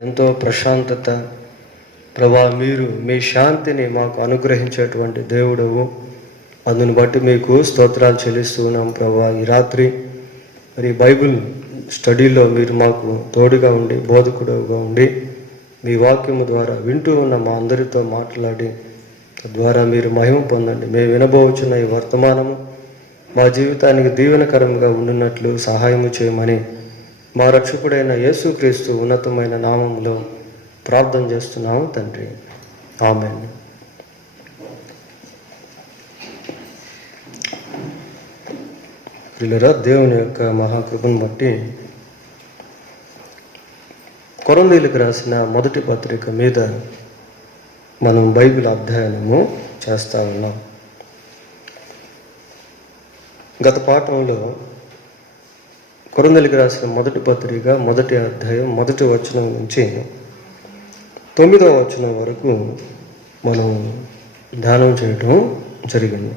ఎంతో ప్రశాంతత. ప్రభా, మీరు మీ శాంతిని మాకు అనుగ్రహించేటువంటి దేవుడవు. అందుని బట్టి మీకు స్తోత్రాలు చెల్లిస్తూ ఉన్నాం ప్రభా. ఈ రాత్రి మరి బైబిల్ స్టడీలో మీరు మాకు తోడుగా ఉండి, బోధకుడుగా ఉండి, మీ వాక్యము ద్వారా వింటూ ఉన్న మా అందరితో మాట్లాడి తద్వారా మీరు మహిమ పొందండి. మేము వినబోచున్న ఈ వర్తమానము మా జీవితానికి దీవెనకరంగా ఉండున్నట్లు సహాయము చేయమని మా రక్షకుడైన యేసుక్రీస్తు ఉన్నతమైన నామములో ప్రార్థన చేస్తున్నాము తండ్రి. ఆమేన్. ప్రియులారా, దేవుని యొక్క మహాకృపను బట్టి కొరింథీయులకు రాసిన మొదటి పత్రిక మీద మనం బైబిల్ అధ్యయనము చేస్తా ఉన్నాం. గత పాఠంలో కొరింథీయులకు రాసిన మొదటి పత్రిక మొదటి అధ్యాయం మొదటి వచనం నుంచి 9వ వచనం వరకు మనం ధ్యానం చేయటం జరిగింది.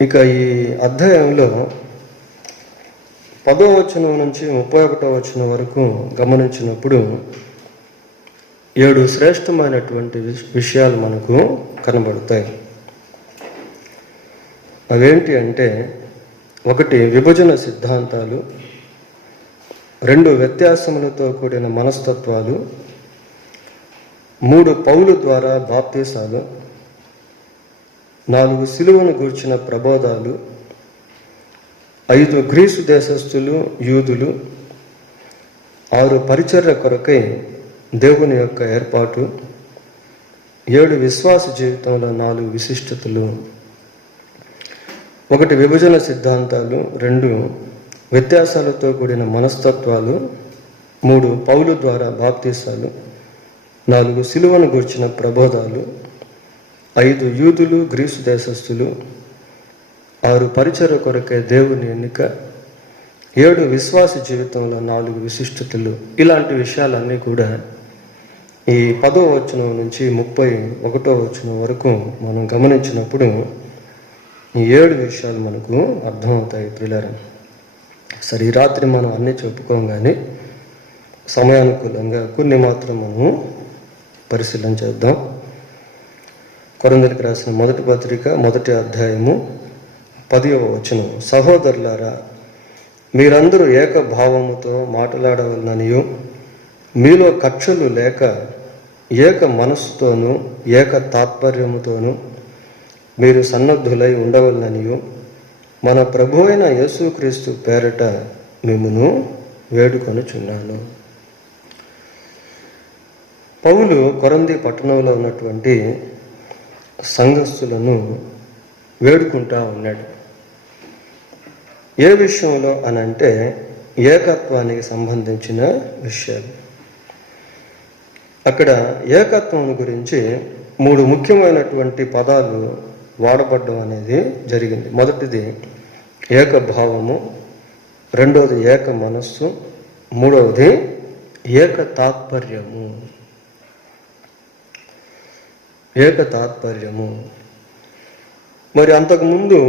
ఇక ఈ అధ్యాయంలో 10వ వచనం నుంచి 31వ వచనం వరకు గమనించినప్పుడు 7 శ్రేష్టమైనటువంటి విషయాలు మనకు కనబడతాయి. అవేంటి అంటే, 1 విభజన సిద్ధాంతాలు, 2 వ్యత్యాసములతో కూడిన మనస్తత్వాలు, 3 పౌలు ద్వారా బాప్తీసాలు, 4 సిలువను గూర్చిన ప్రబోధాలు, 5 గ్రీసు దేశస్థులు యూదులు, 6 పరిచర్య కొరకై దేవుని యొక్క ఏర్పాటు, 7 విశ్వాస జీవితంలో 4 విశిష్టతలు. 1 విభజన సిద్ధాంతాలు, 2 వ్యత్యాసాలతో కూడిన మనస్తత్వాలు, 3 పౌలు ద్వారా బాప్తీసాలు, 4 సిలువను గూర్చిన ప్రబోధాలు, 5 యూదులు గ్రీసు దేశస్థులు, 6 పరిచర్య కొరకే దేవుని ఎన్నిక, 7 విశ్వాస జీవితంలో 4 విశిష్టతలు. ఇలాంటి విషయాలన్నీ కూడా ఈ 10వ వచనం నుంచి 31వ వచనం వరకు మనం గమనించినప్పుడు ఈ 7 విషయాలు మనకు అర్థమవుతాయి ప్రియులారా. సరే, ఈ రాత్రి మనం అన్నీ చెప్పుకోం, కానీ సమయానుకూలంగా కొన్ని మాత్రం మనము పరిశీలన చేద్దాం. కొరింథీయులకు రాసిన మొదటి పత్రిక మొదటి అధ్యాయము 10వ వచనం. సహోదరులారా, మీరందరూ ఏక భావముతో మాట్లాడవలననియు, మీలో కక్షలు లేక ఏక మనస్సుతోనూ ఏక తాత్పర్యముతోనూ మీరు సన్నద్ధులై ఉండవలననియు మన ప్రభు అయిన యేసుక్రీస్తు పేరట మిమ్మును వేడుకొనుచున్నాను. పౌలు కొరింథీ పట్టణంలో ఉన్నటువంటి సంఘస్థులను వేడుకుంటా ఉన్నాడు. ఏ విషయంలో అనంటే ఏకత్వానికి సంబంధించిన విషయాలు. అక్కడ ఏకత్వం గురించి 3 ముఖ్యమైనటువంటి పదాలు వాడబడ్డం అనేది జరిగింది. మొదటిది ఏకభావము, 2వది ఏక మనస్సు, 3వది ఏక తాత్పర్యము. ఏక తాత్పర్యము. మరి అంతకుముందు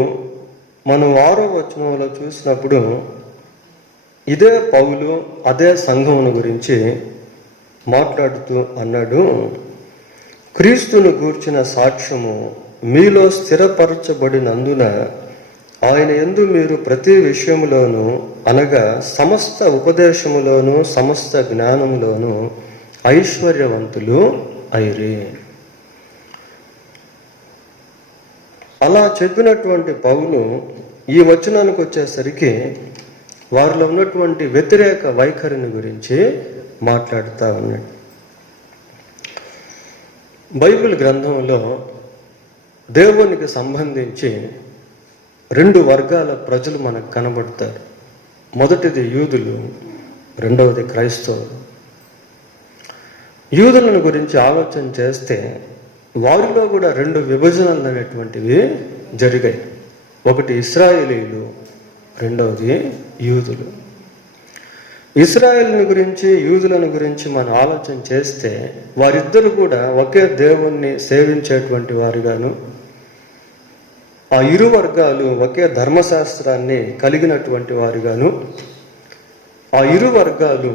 మనం 6వ వచనంలో చూసినప్పుడు ఇదే పౌలు అదే సంఘమును గురించి మాట్లాడుతూ అన్నాడు, క్రీస్తును గూర్చిన సాక్ష్యము మీలో స్థిరపరచబడినందున ఆయన యందు మీరు ప్రతి విషయములోనూ, అనగా సమస్త ఉపదేశములోను సమస్త జ్ఞానములోను ఐశ్వర్యవంతులు అయిరి. అలా చెప్పినటువంటి పౌలు ఈ వచనానికి వచ్చేసరికి వారిలో ఉన్నటువంటి వ్యతిరేక వైఖరిని గురించి మాట్లాడుతూ ఉన్నాడు. బైబిల్ గ్రంథంలో దేవునికి సంబంధించి 2 వర్గాల ప్రజలు మనకు కనబడతారు. మొదటిది యూదులు, 2వది క్రైస్తవులు. యూదులను గురించి ఆలోచన చేస్తే వారిలో కూడా 2 విభజనలు అనేటువంటివి జరిగాయి. ఒకటి ఇశ్రాయేలీయులు, 2వది యూదులు. ఇశ్రాయేలుని గురించి యూదులను గురించి మనం ఆలోచన చేస్తే వారిద్దరు కూడా ఒకే దేవుణ్ణి సేవించేటువంటి వారుగాను, ఆ 2 వర్గాలు ఒకే ధర్మశాస్త్రాన్ని కలిగినటువంటి వారుగాను, ఆ 2 వర్గాలు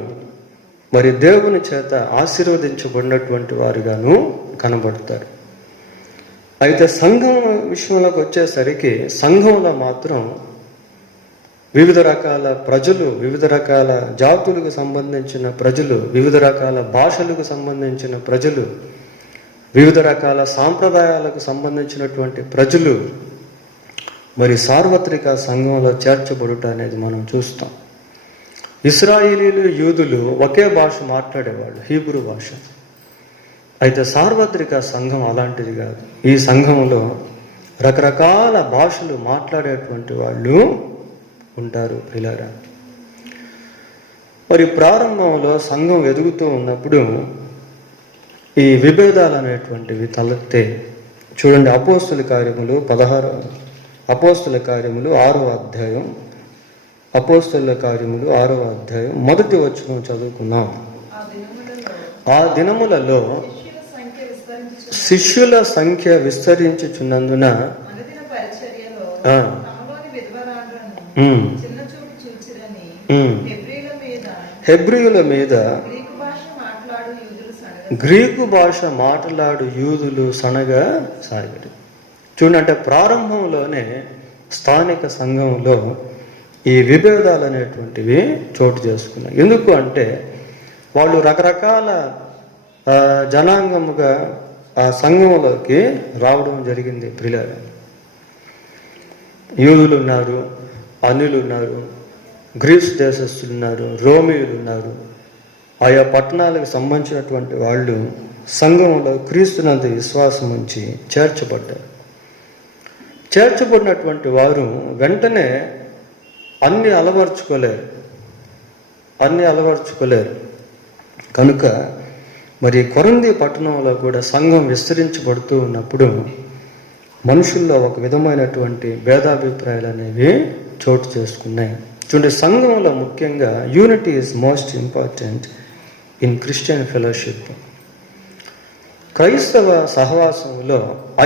మరి దేవుని చేత ఆశీర్వదించబడినటువంటి వారుగాను కనబడతారు. అయితే సంఘం విషయంలోకి వచ్చేసరికి సంఘంలో మాత్రం వివిధ రకాల ప్రజలు, వివిధ రకాల జాతులకు సంబంధించిన ప్రజలు, వివిధ రకాల భాషలకు సంబంధించిన ప్రజలు, వివిధ రకాల సాంప్రదాయాలకు సంబంధించినటువంటి ప్రజలు మరి సార్వత్రిక సంఘంలో చేర్చబడుట అనేది మనం చూస్తాం. ఇశ్రాయేలీలు, యూదులు ఒకే భాష మాట్లాడేవాళ్ళు, హీబ్రూ భాష. అయితే సార్వత్రిక సంఘం అలాంటిది కాదు. ఈ సంఘంలో రకరకాల భాషలు మాట్లాడేటువంటి వాళ్ళు ఉంటారు. పిల్లరా, మరి ప్రారంభంలో సంఘం ఎదుగుతూ ఉన్నప్పుడు ఈ విభేదాలు అనేటువంటివి తలెత్తే. చూడండి, అపోస్తుల కార్యములు 6వ అధ్యాయం, అపోస్తుల కార్యములు 6వ అధ్యాయం మొదటి వచనం చదువుకున్నాం. ఆ దినములలో శిష్యుల సంఖ్య విస్తరించుచున్నందున హెబ్రీయుల మీద గ్రీకు భాష మాట్లాడు యూదులు సనగా సాగిరి. చూడండి, అంటే ప్రారంభంలోనే స్థానిక సంఘంలో ఈ విభేదాలు అనేటువంటివి చోటు చేసుకున్నాయి. ఎందుకు అంటే వాళ్ళు రకరకాల జనాంగముగా ఆ సంఘంలోకి రావడం జరిగింది. ప్రియులారా, యూదులు ఉన్నారు, అన్యులు ఉన్నారు, గ్రీస్ దేశస్తులు ఉన్నారు, రోమియులు ఉన్నారు. ఆయా పట్టణాలకు సంబంధించినటువంటి వాళ్ళు సంఘంలో క్రీస్తునందు విశ్వాసం ఉంచి చేర్చబడ్డారు. చేర్చబడినటువంటి వారు వెంటనే అన్ని అలవర్చుకోలేరు. కనుక మరి కొరింథీ పట్టణంలో కూడా సంఘం విస్తరించబడుతూ ఉన్నప్పుడు మనుషుల్లో ఒక విధమైనటువంటి భేదాభిప్రాయాలు అనేవి చోటు చేసుకున్నాయి. చూడండి, సంఘంలో ముఖ్యంగా unity is most important in Christian fellowship. క్రైస్తవ సహవాసంలో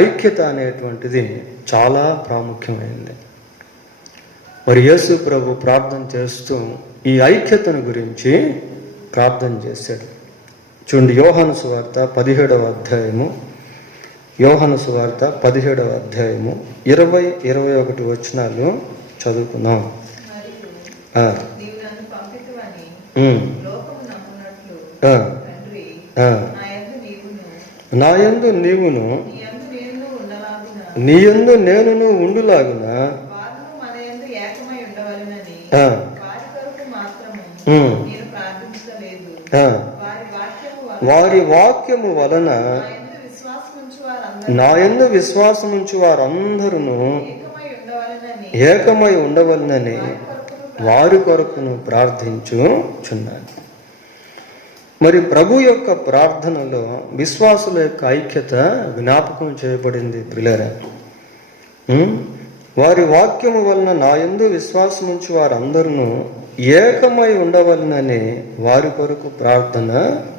ఐక్యత అనేటువంటిది చాలా ప్రాముఖ్యమైనది. మరి యేసు ప్రభు ప్రార్థన చేస్తూ ఈ ఐక్యతను గురించి ప్రార్థన చేశాడు. చూడండి, యోహాను సువార్త 17వ అధ్యాయము, యోహాను సువార్త 17వ అధ్యాయము 20-21 వచనాలు చదువుకున్నాం. నా యందు నీవును నీ యందు నేనును ఉండులాగున వారి వాక్యము వలన నా యందు విశ్వాసముంచు వారందరూ ఏకమై ఉండవలనని వారి కొరకును ప్రార్థించుచున్నాను. మరి ప్రభు యొక్క ప్రార్థనలో విశ్వాసుల యొక్క ఐక్యత జ్ఞాపకం చేయబడింది. ప్రియులారా, వారి వాక్యము వలన నా యందు విశ్వాసముంచు వారందరూ ఏకమై ఉండవలనని వారి కొరకు ప్రార్థన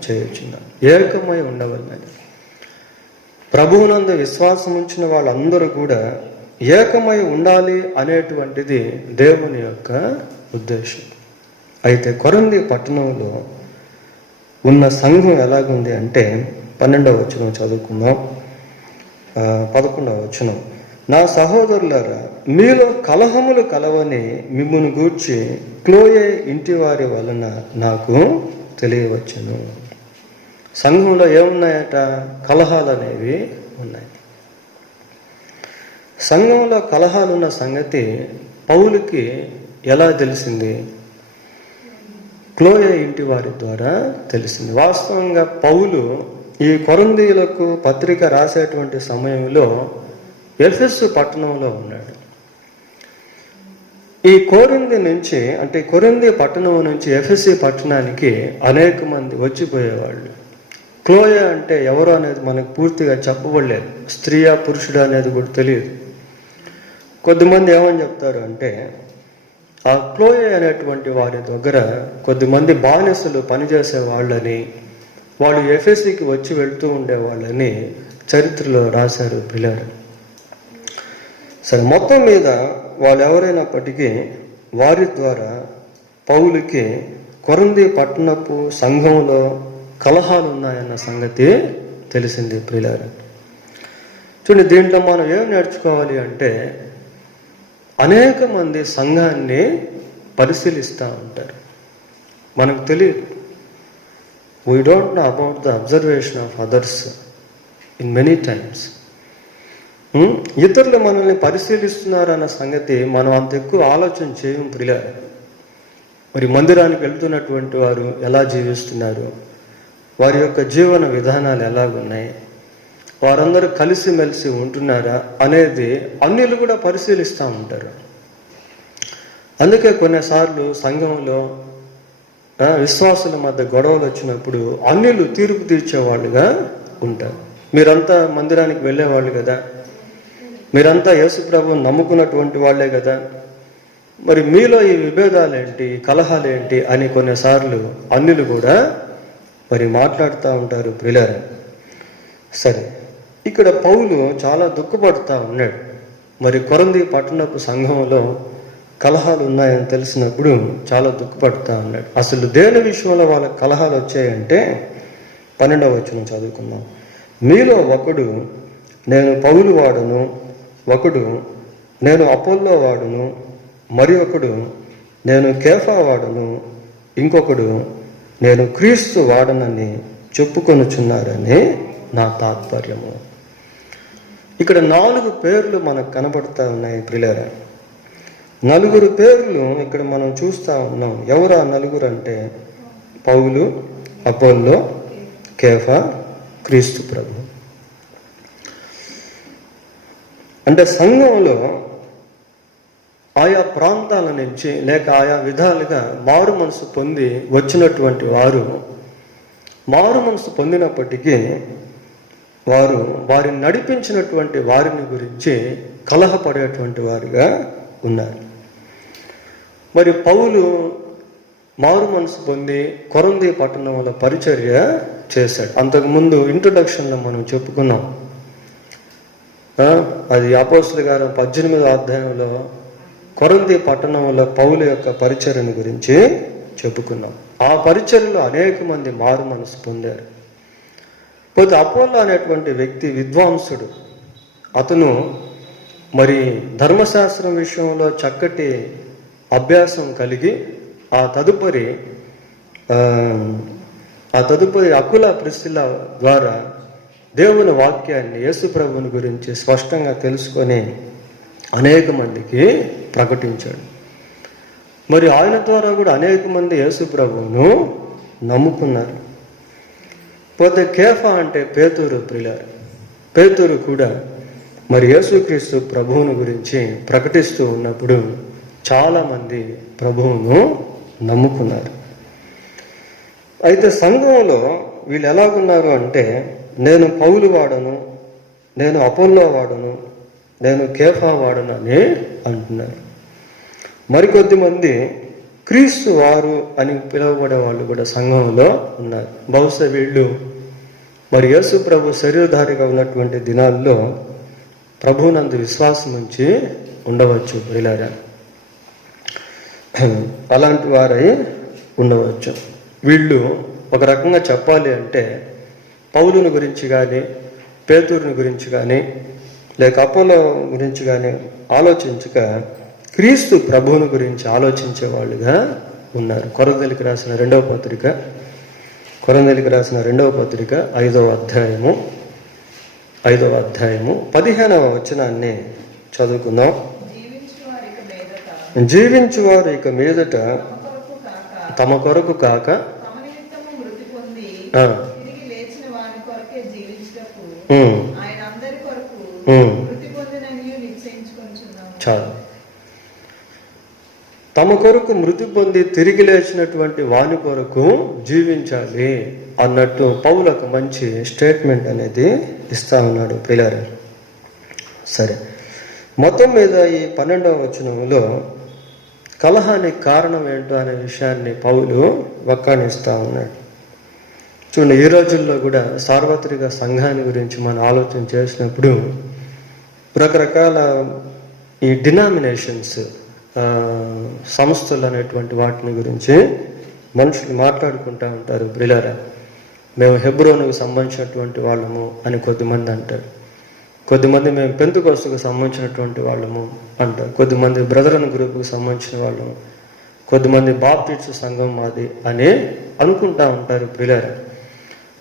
చేయుచున్నాను. ఏకమై ఉండవలనని, ప్రభువునందు విశ్వాసం ఉంచిన వాళ్ళందరూ కూడా ఏకమై ఉండాలి అనేటువంటిది దేవుని యొక్క ఉద్దేశం. అయితే కొరింథీ పట్టణంలో ఉన్న సంఘం ఎలాగుంది అంటే 12వ వచనం చదువుకుందాం. 11వ వచనం, నా సహోదరులారా, మీలో కలహములు కలవని మిమ్మును గూర్చి క్లోయే ఇంటివారి వలన నాకు తెలియవచ్చును. సంఘంలో ఏమున్నాయట? కలహాలు అనేవి ఉన్నాయి. సంఘంలో కలహాలున్న సంగతి పౌలుకి ఎలా తెలిసింది? క్లోయే ఇంటి వారి ద్వారా తెలిసింది. వాస్తవంగా పౌలు ఈ కొరింథీయులకు పత్రిక రాసేటువంటి సమయంలో ఎఫెసు పట్టణంలో ఉన్నాడు. ఈ కొరింథీ నుంచి, అంటే కొరింథీ పట్టణం నుంచి ఎఫెసు పట్టణానికి అనేక మంది వచ్చిపోయేవాళ్ళు. క్లోయే అంటే ఎవరు అనేది మనకు పూర్తిగా చెప్పబడలేదు. స్త్రీయా పురుషుడు అనేది కూడా తెలియదు. కొద్దిమంది ఏమని చెప్తారు అంటే, ఆ క్లోయే అనేటువంటి వారి దగ్గర కొద్దిమంది బానిసలు పనిచేసే వాళ్ళని, వాళ్ళు ఎఫెసుకి వచ్చి వెళ్తూ ఉండేవాళ్ళని చరిత్రలో రాశారు పిల్లలు. సరే, మొత్తం మీద వాళ్ళు ఎవరైనప్పటికీ వారి ద్వారా పౌలుకి కొరింథీ పట్టణపు సంఘంలో కలహాలు ఉన్నాయన్న సంగతి తెలిసింది ప్రియులారా. చూడండి, దీంట్లో మనం ఏం నేర్చుకోవాలి అంటే, అనేక మంది సంఘాన్ని పరిశీలిస్తూ ఉంటారు. మనకు తెలియదు. We don't know about the observation of others in many times. ఇతరులు మనల్ని పరిశీలిస్తున్నారన్న సంగతి మనం అంత ఎక్కువ ఆలోచన చేయం ప్రియులారా. మరి మందిరానికి వెళ్తున్నటువంటి వారు ఎలా జీవిస్తున్నారు, వారి యొక్క జీవన విధానాలు ఎలాగున్నాయి, వారందరూ కలిసిమెలిసి ఉంటున్నారా అనేది అన్యులు కూడా పరిశీలిస్తూ ఉంటారు. అందుకే కొన్నిసార్లు సంఘంలో విశ్వాసుల మధ్య గొడవలు వచ్చినప్పుడు అన్యులు తీర్పు తీర్చేవాళ్ళుగా ఉంటారు. మీరంతా మందిరానికి వెళ్ళేవాళ్ళు కదా, మీరంతా యేసు ప్రభువుని నమ్ముకున్నటువంటి వాళ్ళే కదా, మరి మీలో ఈ విభేదాలేంటి, కలహాలేంటి అని కొన్నిసార్లు అన్యులు కూడా మరి మాట్లాడుతూ ఉంటారు ప్రియులారా. సరే, ఇక్కడ పౌలు చాలా దుఃఖపడుతూ ఉన్నాడు. మరి కొరింథీ పట్టణపు సంఘంలో కలహాలు ఉన్నాయని తెలిసినప్పుడు చాలా దుఃఖపడుతూ ఉన్నాడు. అసలు దేని విషయంలో వాళ్ళకి కలహాలు వచ్చాయంటే 12వ వచనం చదువుకుందాం. మీలో ఒకడు నేను పౌలు వాడును, ఒకడు నేను అపోల్లో వాడును, మరి ఒకడు నేను కేఫా వాడును, ఇంకొకడు నేను క్రీస్తు వాడనని చెప్పుకొనుచున్నారని నా తాత్పర్యము. ఇక్కడ 4 పేర్లు మనకు కనబడుతూ ఉన్నాయి ప్రియులారా. 4 పేర్లు ఇక్కడ మనం చూస్తూ ఉన్నాం. ఎవరు ఆ 4 అంటే పౌలు, అపోల్లో, కేఫా, క్రీస్తు ప్రభు. అంటే సంఘంలో ఆయా ప్రాంతాల నుంచి లేక ఆయా విధాలుగా మారు మనసు పొంది వచ్చినటువంటి వారు మారు మనసు పొందినప్పటికీ వారు వారిని నడిపించినటువంటి వారిని గురించి కలహపడేటువంటి వారుగా ఉన్నారు. మరి పౌలు మారు మనసు పొంది కొరింథీ పట్టణంలో పరిచర్య చేశాడు. అంతకుముందు ఇంట్రొడక్షన్లో మనం చెప్పుకున్నాం. అది అపోస్తలుల గారు 18వ అధ్యాయంలో కొరింథీ పట్టణంలో పౌలు యొక్క పరిచర్యను గురించి చెప్పుకున్నాం. ఆ పరిచర్యలో అనేక మంది మారు మనసు పొందారు. పోతే అపోల్లో అనేటువంటి వ్యక్తి విద్వాంసుడు. అతను మరి ధర్మశాస్త్రం విషయంలో చక్కటి అభ్యాసం కలిగి ఆ తదుపరి అకుల ప్రిస్సిల్ల ద్వారా దేవుని వాక్యాన్ని, యేసు ప్రభువుని గురించి స్పష్టంగా తెలుసుకొని అనేక మందికి ప్రకటించాడు. మరి ఆయన ద్వారా కూడా అనేక మంది యేసు ప్రభువును నమ్ముకున్నారు. పోతే కేఫా అంటే పేతురు ప్రియులారు. పేతురు కూడా మరి యేసుక్రీస్తు ప్రభువును గురించి ప్రకటిస్తూ ఉన్నప్పుడు చాలామంది ప్రభువును నమ్ముకున్నారు. అయితే సంఘంలో వీళ్ళు ఎలాగున్నారు అంటే, నేను పౌలు వాడను, నేను అపోల్లో వాడను, నేను కేఫా వాడను అని అంటున్నారు. మరికొద్ది మంది క్రీస్తు వారు అని పిలువబడే వాళ్ళు కూడా సంఘంలో ఉన్నారు. బహుశా వీళ్ళు మరి యేసు ప్రభు శరీరధారిగా ఉన్నటువంటి దినాల్లో ప్రభువునందు విశ్వాసం ఉంచి ఉండవచ్చు ప్రియులారా. అలాంటి వారై ఉండవచ్చు. వీళ్ళు ఒక రకంగా చెప్పాలి అంటే పౌలుని గురించి కానీ, పేతురుని గురించి కానీ, లేక అపోలో గురించి కానీ ఆలోచించక క్రీస్తు ప్రభువుని గురించి ఆలోచించే వాళ్ళుగా ఉన్నారు. కొరింథీయులకు రాసిన రెండవ పత్రిక 5వ అధ్యాయము 15వ వచనాన్ని చదువుకుందాం. జీవించువారు ఇక మీదట తమ కొరకు కాక చాలు, తమ కొరకు మృతి పొంది తిరిగి లేచినటువంటి వాని కొరకు జీవించాలి అన్నట్టు పౌలు ఒక మంచి స్టేట్మెంట్ అనేది ఇస్తా ఉన్నాడు ప్రియులారా. సరే, మొత్తం మీద ఈ 12వ వచనంలో కలహానికి కారణం ఏంటో అనే విషయాన్ని పౌలు వక్కాణిస్తూ ఉన్నాడు. చూడండి, ఈ రోజుల్లో కూడా సార్వత్రిక సంఘాన్ని గురించి మనం ఆలోచన చేసినప్పుడు రకరకాల ఈ డినామినేషన్స్, సంస్థలు అనేటువంటి వాటిని గురించి మనుషులు మాట్లాడుకుంటూ ఉంటారు, ప్రియులారా, మేము హెబ్రోనుకు సంబంధించినటువంటి వాళ్ళము అని కొద్దిమంది అంటారు. కొద్దిమంది మేము పెంతెకోస్తుకు సంబంధించినటువంటి వాళ్ళము అంటారు. కొద్దిమంది బ్రదరన్ గ్రూప్కి సంబంధించిన వాళ్ళము, కొద్దిమంది బాప్టిస్ట్ సంఘం మాది అని అనుకుంటా ఉంటారు, ప్రియులారా.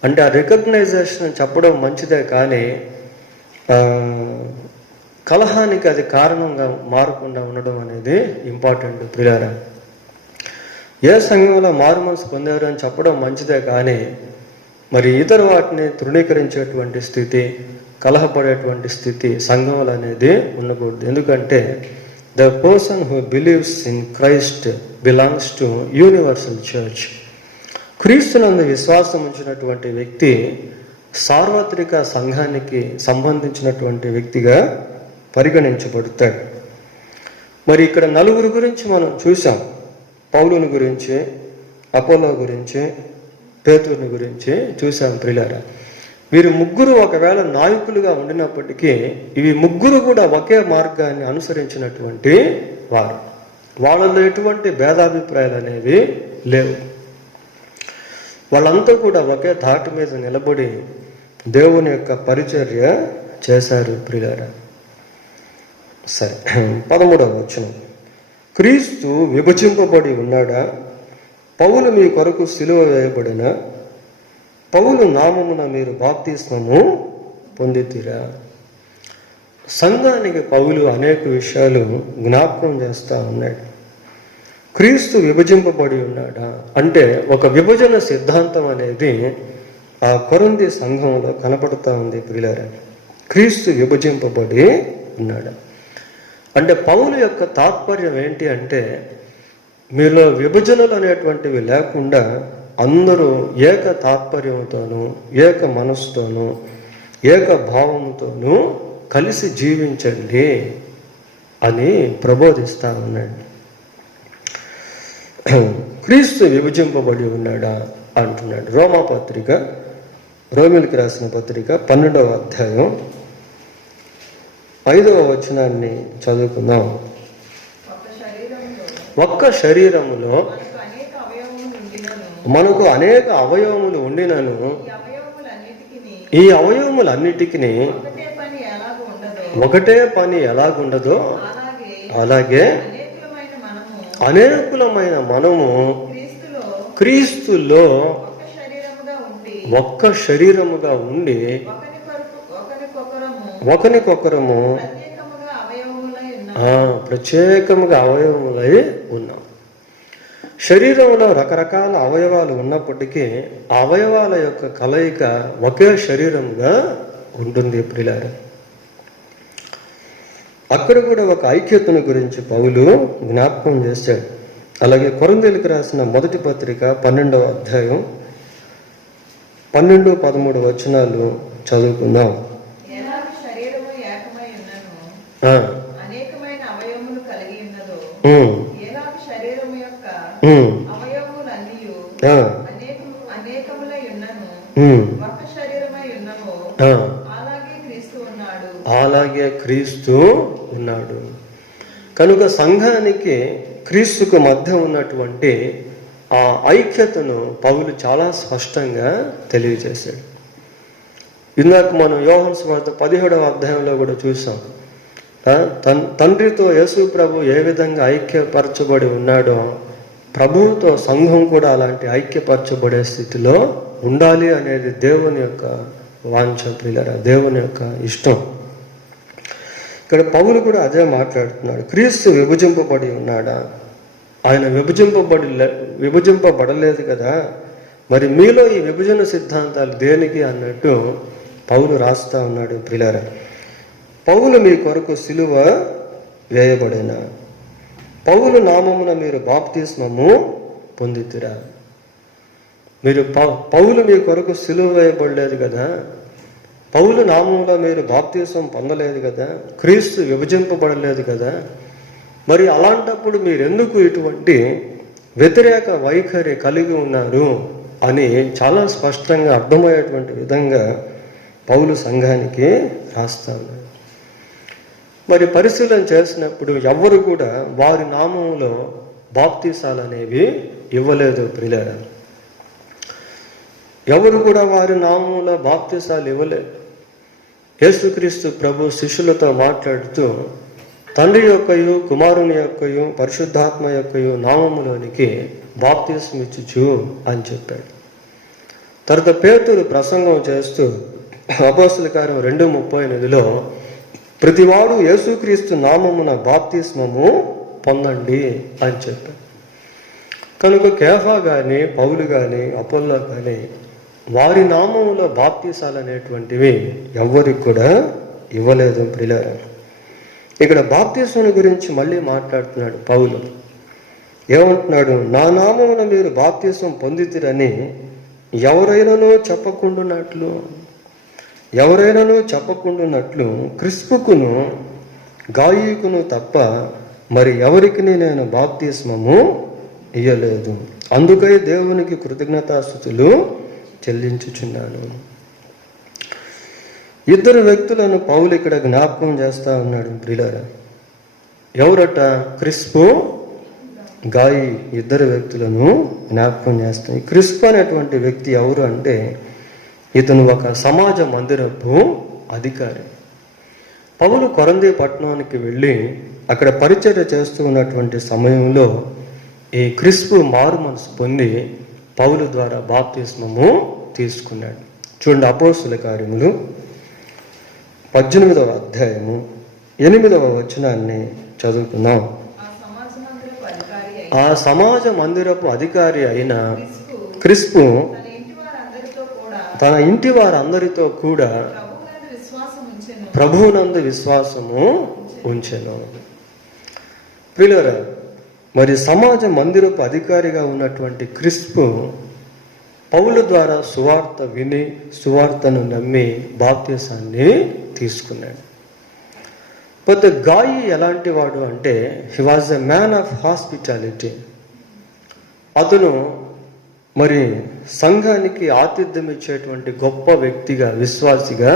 అంటే ఆ రికగ్నైజేషన్ చెప్పడం మంచిదే, కానీ కలహానికి అది కారణంగా మారకుండా ఉండడం అనేది ఇంపార్టెంట్, ప్రియులారా. ఏ సంఘంలో మారు మనసు పొందారు అని చెప్పడం మంచిదే, కానీ మరి ఇతర వాటిని తృణీకరించేటువంటి స్థితి, కలహపడేటువంటి స్థితి సంఘంలో అనేది ఉండకూడదు. ఎందుకంటే the person who believes in Christ belongs to universal church. క్రీస్తునందు విశ్వాసం ఉంచినటువంటి వ్యక్తి సార్వత్రిక సంఘానికి సంబంధించినటువంటి వ్యక్తిగా పరిగణించబడతాడు. మరి ఇక్కడ నలుగురు గురించి మనం చూసాం. పౌలుని గురించి, అపోలో గురించి, పేతురుని గురించి చూసాం, ప్రియులారా. వీరు ముగ్గురు ఒకవేళ నాయకులుగా ఉండినప్పటికీ ఇవి ముగ్గురు కూడా ఒకే మార్గాన్ని అనుసరించినటువంటి వారు. వాళ్ళలో ఎటువంటి భేదాభిప్రాయాలు అనేవి లేవు. వాళ్ళంతా కూడా ఒకే తాటి మీద నిలబడి దేవుని యొక్క పరిచర్య చేశారు, ప్రియులారా. సరే, 13వ వచనం. క్రీస్తు విభజింపబడి ఉన్నాడా? పౌలు మీ కొరకు సిలువ వేయబడిన పౌలు నామమున మీరు బాప్తిస్మము పొందితిరా? సంఘానికి పౌలు అనేక విషయాలు జ్ఞాపకం చేస్తూ ఉన్నాడు. క్రీస్తు విభజింపబడి ఉన్నాడా అంటే ఒక విభజన సిద్ధాంతం అనేది ఆ కొరింథీ సంఘంలో కనపడుతూ ఉంది, ప్రియులారా. క్రీస్తు విభజింపబడి ఉన్నాడా అంటే పౌలు యొక్క తాత్పర్యం ఏంటి అంటే, మీలో విభజనలు అనేటువంటివి లేకుండా అందరూ ఏక తాత్పర్యంతోనూ, ఏక మనసుతోనూ, ఏక భావంతోనూ కలిసి జీవించండి అని ప్రబోధిస్తా ఉన్నాడు. క్రీస్తు విభజింపబడి ఉన్నాడా అంటున్నాడు. రోమిలికి రాసిన పత్రిక 12వ అధ్యాయం 5వ వచనాన్ని చదువుకుందాం. ఒక్క శరీరములో మనకు అనేక అవయవములు ఉండినను ఈ అవయవములన్నిటికీ ఒకటే పని ఎలాగుండదో అలాగే అనేకులమైన మనము క్రీస్తులో ఒక్క శరీరముగా ఉండి ఒకరికొకరము ప్రత్యేకముగా అవయవములై ఉన్నాం. శరీరంలో రకరకాల అవయవాలు ఉన్నప్పటికీ ఆ అవయవాల యొక్క కలయిక ఒకే శరీరముగా ఉంటుంది, ప్రియులారా. అక్కడ కూడా ఒక ఐక్యతను గురించి పౌలు జ్ఞాపకం చేశాడు. అలాగే కొరింథీయులకు రాసిన మొదటి పత్రిక 12వ అధ్యాయం 12-13 వచనాలు చదువుకుందాం. అలాగే క్రీస్తు ఉన్నాడు. కనుక సంఘానికి క్రీస్తుకు మధ్య ఉన్నటువంటి ఆ ఐక్యతను పౌలు చాలా స్పష్టంగా తెలియజేశాడు. ఇందాక మనం యోహాను సువార్త 17వ అధ్యాయంలో కూడా చూసాం. తండ్రితో యేసు ప్రభు ఏ విధంగా ఐక్యపరచబడి ఉన్నాడో ప్రభువుతో సంఘం కూడా అలాంటి ఐక్యపరచబడే స్థితిలో ఉండాలి అనేది దేవుని యొక్క వాంఛ, ప్రియులారా, దేవుని యొక్క ఇష్టం. ఇక్కడ పౌలు కూడా అదే మాట్లాడుతున్నాడు. క్రీస్తు విభజింపబడి ఉన్నాడా? ఆయన విభజింపబడలేదు కదా, మరి మీలో ఈ విభజన సిద్ధాంతాలు దేనికి అన్నట్టు పౌలు రాస్తా ఉన్నాడు, ప్రియులారా. పౌలు మీ కొరకు సిలువ వేయబడిన పౌలు నామమున మీరు బాప్తిస్మము పొందితిరా? మీరు పౌలు మీ కొరకు సిలువ వేయబడలేదు కదా, పౌలు నామంలో మీరు బాప్తిస్మం పొందలేదు కదా, క్రీస్తు విభజింపబడలేదు కదా, మరి అలాంటప్పుడు మీరెందుకు ఇటువంటి వ్యతిరేక వైఖరి కలిగి ఉన్నారు అని చాలా స్పష్టంగా అర్థమయ్యేటువంటి విధంగా పౌలు సంఘానికి రాస్తా ఉన్నాడు. మరి పరిశీలన చేసినప్పుడు ఎవ్వరు కూడా వారి నామంలో బాప్తీసాలు అనేవి ఇవ్వలేదు ప్రియులారా. ఎవరు కూడా వారి నామములో బాప్తిసాలు ఇవ్వలేదు. యేసుక్రీస్తు ప్రభు శిష్యులతో మాట్లాడుతూ తండ్రి యొక్కయు కుమారుని యొక్కయు పరిశుద్ధాత్మ యొక్కయు నామములోనికి బాప్తిసం ఇచ్చుచు అని చెప్పాడు. తర్వాత పేతురు ప్రసంగం చేస్తూ అపోస్తల కార్యం 2:38లో ప్రతివాడు యేసుక్రీస్తు నామమున బాప్తిస్మము పొందండి అని చెప్పాడు. కనుక కేఫా కానీ పౌలు కానీ అపోల్లో కానీ వారి నామములో బాప్తిసాలు అనేటువంటివి ఎవ్వరికి కూడా ఇవ్వలేదు ప్రియులారా. ఇక్కడ బాప్తిసం గురించి మళ్ళీ మాట్లాడుతున్నాడు పౌలు. ఏమంటున్నాడు? నా నామమున మీరు బాప్తిసం పొందితిరని ఎవరైనానూ చెప్పకుండునట్లు క్రిస్పుకును గాయకును తప్ప మరి ఎవరికి నేను బాప్తిస్మము ఇయ్యలేదు. అందుకై దేవునికి కృతజ్ఞతాస్తుతులు చెల్లించుచున్నాను. ఇద్దరు వ్యక్తులను పౌలు ఇక్కడ జ్ఞాపకం చేస్తా ఉన్నాడు ప్రియులారా. ఎవరట? క్రిస్పు, గాయి. ఇద్దరు వ్యక్తులను జ్ఞాపకం చేస్తాం. క్రిస్పు అనేటువంటి వ్యక్తి ఎవరు అంటే ఇతను ఒక సమాజ మందిరపు అధికారి. పౌలు కొరంథీ పట్టణానికి వెళ్ళి అక్కడ పరిచర్య చేస్తూ ఉన్నటువంటి సమయంలో ఈ క్రిస్పు మారు మనసు పొంది పౌలు ద్వారా బాప్తిస్మము తీసుకున్నాడు. చూడండి, అపోస్తల కార్యములు 18వ అధ్యాయము 8వ వచనాన్ని చదువుకున్నాం. ఆ సమాజ మందిరపు అధికారి అయిన క్రిస్పు తన ఇంటి వారందరితో కూడా ప్రభువునందు విశ్వాసము ఉంచెను. ప్రియులారా, మరి సమాజ మందిరపు అధికారిగా ఉన్నటువంటి క్రిస్పు పౌలు ద్వారా సువార్త విని సువార్తను నమ్మి బాప్తిసాన్ని తీసుకున్నాడు. పోతే గాయి ఎలాంటి వాడు అంటే he was a man of hospitality. అతను మరి సంఘానికి ఆతిథ్యం ఇచ్చేటువంటి గొప్ప వ్యక్తిగా, విశ్వాసిగా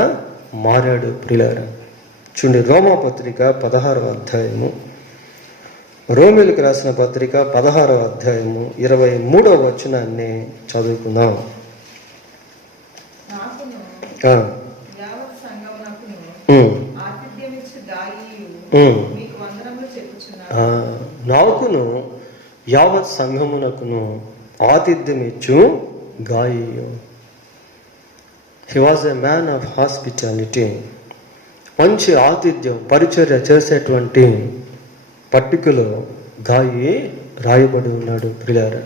మారాడు ప్రియులారా. చూడండి, రోమాపత్రిక 16వ అధ్యాయము, రోమిలకు రాసిన పత్రిక 16వ అధ్యాయము 23వ వచనాన్ని చదువుకుందాం. నాకును యావత్ సంఘమునకును ఆతిథ్యం ఇచ్చు గాయి. He was a man of hospitality. మంచి ఆతిథ్యం, పరిచర్య చేసేటువంటి పట్టికలో గాయి రాయబడి ఉన్నాడు ప్రియులారా.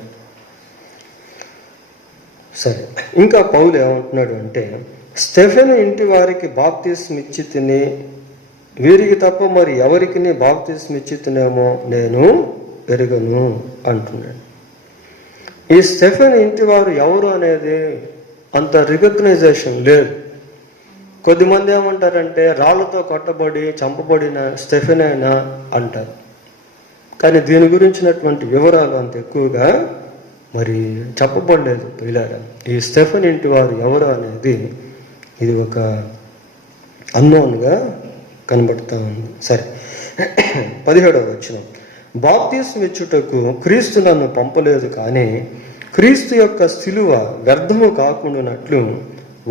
సరే, ఇంకా పౌలు ఏమంటున్నాడు అంటే స్టెఫెను ఇంటి వారికి బాప్తిస్మం ఇచ్చి తిని వీరికి తప్ప మరి ఎవరికి బాప్తిస్మం ఇచ్చి తినేమో నేను ఎరుగను అంటున్నాడు. ఈ స్టెఫెన్ ఇంటి వారు ఎవరు అనేది అంత రికగ్నైజేషన్ లేదు. కొద్దిమంది ఏమంటారంటే రాళ్లతో కొట్టబడి చంపబడిన స్టెఫెన్ అయినా అంటారు. కానీ దీని గురించినటువంటి వివరాలు అంత ఎక్కువగా మరి చెప్పబడలేదు పిల్లారా. ఈ స్టెఫెన్ ఇంటి వారు ఎవరు అనేది ఇది ఒక అన్నోన్గా కనబడుతూ ఉంది. సరే, 17వ వచనం, బాప్తిస్మం ఇచ్చుటకు క్రీస్తు నన్ను పంపలేదు, కానీ క్రీస్తు యొక్క శిలువ వ్యర్థము కాకుండానట్లు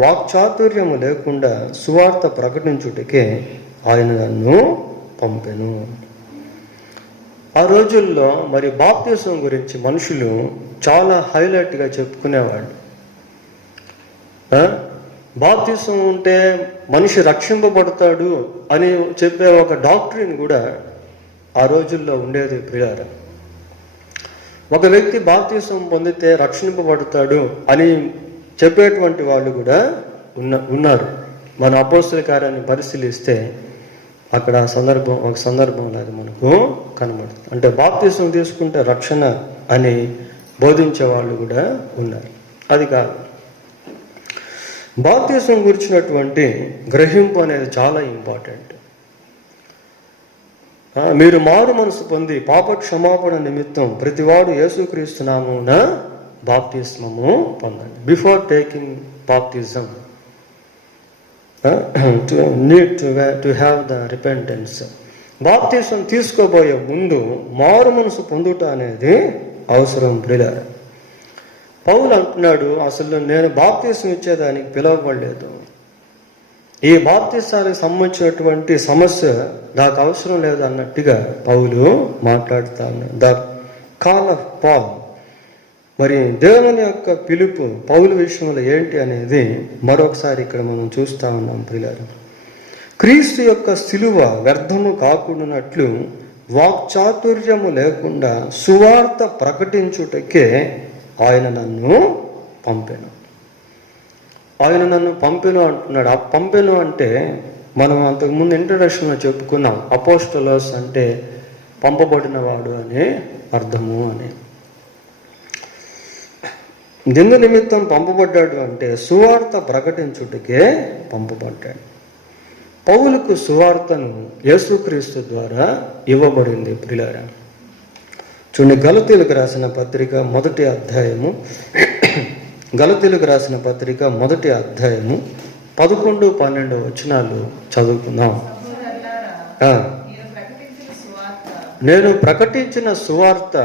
వాక్చాతుర్యము లేకుండా సువార్త ప్రకటించుటకే ఆయన నన్ను పంపెను. ఆ రోజుల్లో మరి బాప్తిస్మం గురించి మనుషులు చాలా హైలైట్గా చెప్పుకునేవాళ్ళు. బాప్తిస్మం ఉంటే మనిషి రక్షింపబడతాడు అని చెప్పే ఒక డాక్ట్రిన్ కూడా ఆ రోజుల్లో ఉండేది ప్రియులారా. ఒక వ్యక్తి బాప్తిస్మం పొందితే రక్షింపబడతాడు అని చెప్పేటువంటి వాళ్ళు కూడా ఉన్నారు. మన అపోస్తల కార్యాన్ని పరిశీలిస్తే అక్కడ ఒక సందర్భం లాగా మనకు కనబడుతుంది. అంటే బాప్తిస్మం తీసుకుంటే రక్షణ అని బోధించే వాళ్ళు కూడా ఉన్నారు. అది కాదు, బాప్తిస్మం గురించినటువంటి గ్రహింపు అనేది చాలా ఇంపార్టెంట్. మీరు మారు మనసు పొంది పాప క్షమాపణ నిమిత్తం ప్రతివాడు యేసుక్రీస్తు నామమున బాప్తిస్మము పొందండి. బిఫోర్ టేకింగ్ బాప్తిజం టు హ్యావ్ ద రిపెంటెన్స్. బాప్తిస్మం తీసుకోబోయే ముందు మారు మనసు పొందుట అనేది అవసరం ప్రియులారా. పౌలు అంటున్నాడు, అసలు నేను బాప్తీసం ఇచ్చేదానికి పిలువబడలేదు, ఈ బాప్తీసాలకు సంబంధించినటువంటి సమస్య నాకు అవసరం లేదు అన్నట్టుగా పౌలు మాట్లాడుతా ఉన్నాడు. The call of Paul. మరి దేవుని యొక్క పిలుపు పౌలు విషయంలో ఏంటి అనేది మరొకసారి ఇక్కడ మనం చూస్తా ఉన్నాం ప్రియులారా. క్రీస్తు యొక్క సిలువ వ్యర్థము కాకుండానట్లు వాక్చాతుర్యము లేకుండా సువార్త ప్రకటించుటకే ఆయన నన్ను పంపెను. ఆయన నన్ను పంపెను అంటున్నాడు. ఆ పంపెను అంటే మనం అంతకుముందు ఇంట్రడక్షన్లో చెప్పుకున్నాం, అపోస్టలస్ అంటే పంపబడిన వాడు అనే అర్థము అని. నిందు నిమిత్తం పంపబడ్డాడు అంటే సువార్త ప్రకటించుటకే పంపబడ్డాడు. పౌలుకు సువార్తను యేసుక్రీస్తు ద్వారా ఇవ్వబడింది ప్రియులారా. చూడండి, గలతీయులకు రాసిన పత్రిక మొదటి అధ్యాయము, గలతీయులకు రాసిన పత్రిక మొదటి అధ్యాయము 11-12 వచనాలు చదువుకుందాం. నేను ప్రకటించిన సువార్త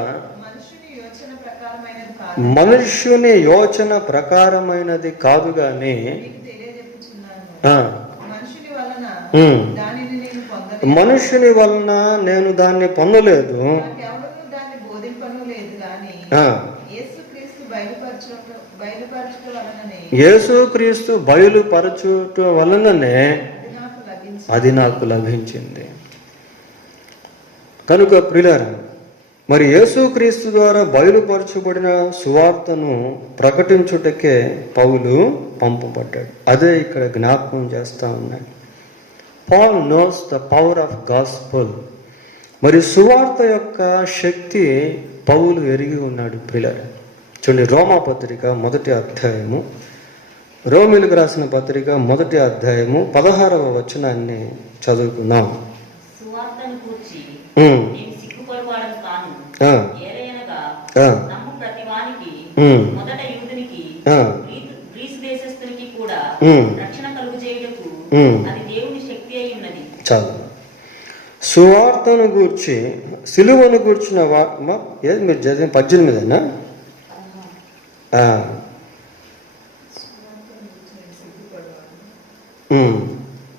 మనుష్యుని యోచన ప్రకారమైనది కాదు గాని మనుష్యుని వలన నేను దాన్ని పొందలేదు, యేసుక్రీస్తు బయలుపరచుట వలననే అది నాకు లభించింది. కనుక ప్రియులారా, మరి యేసుక్రీస్తు ద్వారా బయలుపరచబడిన సువార్తను ప్రకటించుటకే పౌలు పంపబడ్డాడు. అదే ఇక్కడ జ్ఞాపకం చేస్తా ఉన్నాడు. Paul knows the power of gospel. మరి సువార్త యొక్క శక్తి పౌలు ఎరిగి ఉన్నాడు ప్రియులారా. చూడండి, రోమా పత్రిక మొదటి అధ్యాయము, రోమిలకు రాసిన పత్రిక మొదటి అధ్యాయము 16వ వచనాన్ని చదువుకుందాం. చాలు. సువార్తను గూర్చి సిలువను గూర్చిన ఏది మీరు చదివిన 18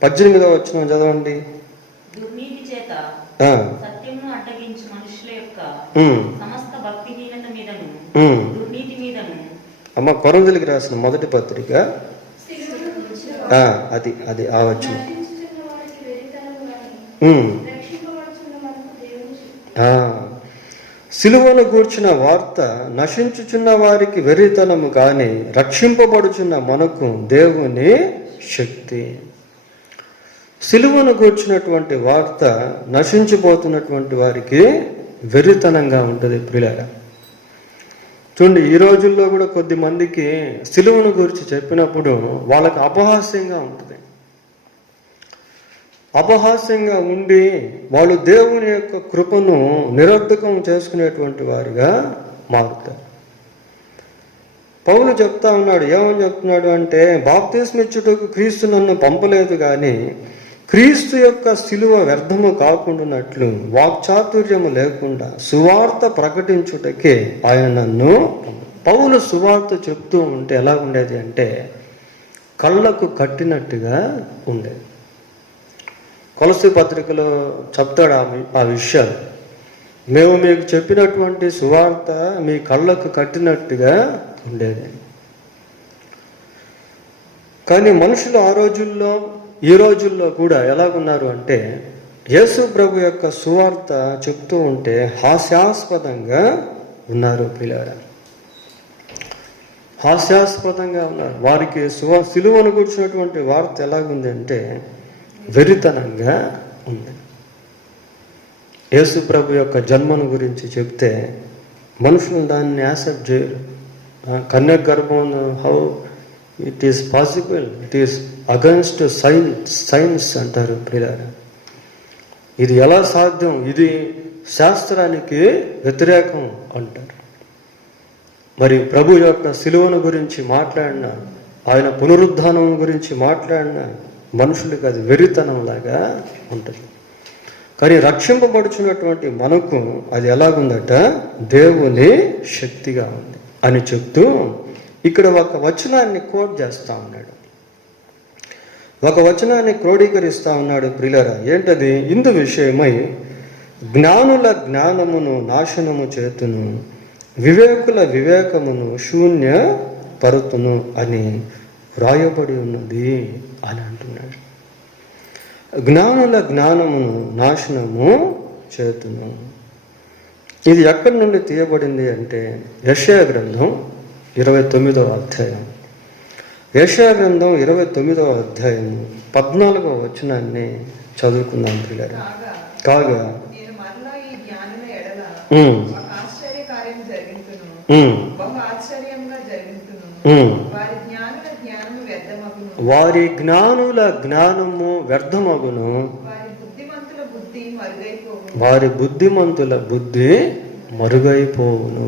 18వ వచనం చదవండి. దుర్నీతి చేత సత్యమును అడ్డగించు మనుషుల యొక్క సమస్త భక్తిహీనత మీదను దుర్నీతి మీదను. అమ్మ, కొరింథీయులకు రాసిన మొదటి పత్రిక అది అది ఆ వచనం. సిలువను గూర్చిన వార్త నశించుచున్న వారికి వెర్రితనము కానీ రక్షింపబడుచున్న మనకు దేవుని శక్తి. సిలువను గూర్చినటువంటి వార్త నశించిపోతున్నటువంటి వారికి వెర్రితనంగా ఉంటుంది ప్రియులారా. చూడండి, ఈ రోజుల్లో కూడా కొద్ది మందికి సిలువను గురించి చెప్పినప్పుడు వాళ్ళకి అపహాస్యంగా ఉంటుంది. అపహాస్యంగా ఉండి వాళ్ళు దేవుని యొక్క కృపను నిరర్ధకం చేసుకునేటువంటి వారిగా మారుతారు. పౌలు చెప్తా ఉన్నాడు, ఏమని చెప్తున్నాడు అంటే, బాప్తిస్మిచ్చుటకు క్రీస్తు నన్ను పంపలేదు కానీ క్రీస్తు యొక్క సిలువ వ్యర్థము కాకుండానట్లు వాక్చాతుర్యము లేకుండా సువార్త ప్రకటించుటకే ఆయన నన్ను. పౌలు సువార్త చెప్తూ ఉంటే ఎలా ఉండేది అంటే కళ్ళకు కట్టినట్టుగా ఉండేది. కొలస్సీ పత్రికలో చెప్తాడు ఆ విషయాలు. మేము మీకు చెప్పినటువంటి సువార్త మీ కళ్ళకు కట్టినట్టుగా ఉండేది. కానీ మనుషులు ఆ రోజుల్లో ఈ రోజుల్లో కూడా ఎలాగున్నారు అంటే యేసు ప్రభు యొక్క సువార్త చెప్తూ ఉంటే హాస్యాస్పదంగా ఉన్నారు పిల్లరా. హాస్యాస్పదంగా ఉన్నారు. వారికి సిలువను కూర్చున్నటువంటి వార్త ఎలాగుంది అంటే వెరితనంగా ఉంది. యేసు ప్రభు యొక్క జన్మను గురించి చెప్తే మనుషులు దాన్ని యాక్సెప్ట్ చేయరు. కన్యక గర్భం, how it is possible, it is against science అంటారు ప్రియులారా. ఇది ఎలా సాధ్యం, ఇది శాస్త్రానికి వ్యతిరేకం అంటారు. మరి ప్రభు యొక్క సిలువను గురించి మాట్లాడిన, ఆయన పునరుద్ధానం గురించి మాట్లాడిన మనుషులకు అది వెర్రితనం లాగా ఉంటుంది. కానీ రక్షింపబడుచున్నటువంటి మనకు అది ఎలాగుందట, దేవుని శక్తిగా ఉంది అని చెప్తూ ఇక్కడ ఒక వచనాన్ని కోట్ చేస్తా ఉన్నాడు, ఒక వచనాన్ని క్రోడీకరిస్తా ఉన్నాడు. ప్రియులారా, ఏంటది? ఇందు విషయమై జ్ఞానుల జ్ఞానమును నాశనము చేతును, వివేకుల వివేకమును శూన్య పరుతును అని వ్రాయబడి ఉన్నది అని అంటున్నాడు. జ్ఞానుల జ్ఞానమును నాశనము చేతును. ఇది ఎక్కడి నుండి తీయబడింది అంటే యెషయా గ్రంథం 29వ అధ్యాయం. యెషయా గ్రంథం 29వ అధ్యాయం 14వ వచనాన్ని చదువుకుందాం ప్రియులారా. కాగా వారి జ్ఞానుల జ్ఞానము వ్యర్థమగును, వారి బుద్ధిమంతుల బుద్ధి మరుగైపోవును.